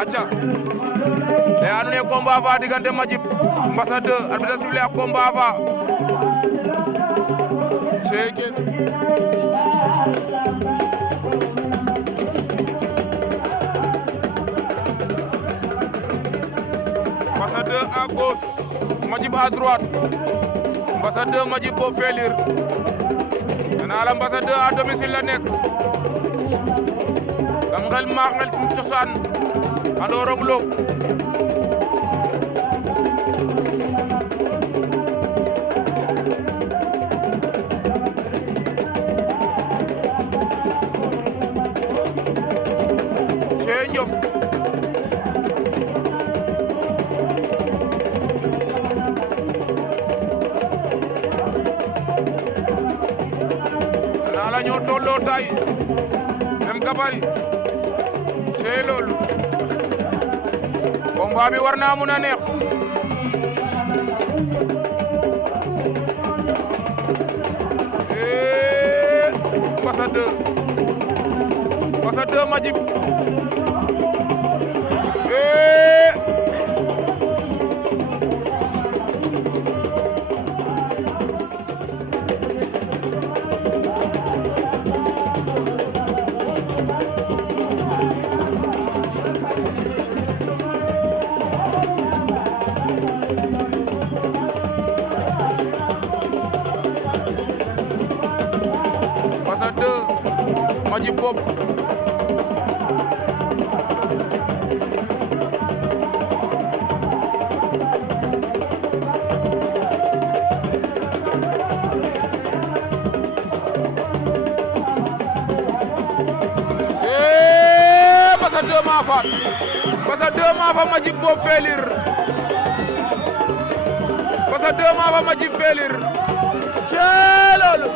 acca le anu ne combat fa diggante Majib Mbassa 2 arbitre sifflé ak combat fa Seken Mbassa 2 à gauche Majib à droite Mbassa 2 Majib bo felir nana la Mbassa 2 à domicile la nekk kam ngel maax ngel cosaan andorong lok Chenyom nana la ñoo tolloo tay même gabari c'est loolu combat bi war naa mun a neex Mbassa 2 Majib Mbassa 2 Majib bopp Mbassa 2 ma faat Mbassa 2 ma fa Majib bopp felir Mbassa 2 ma fa Majib felir cee loolu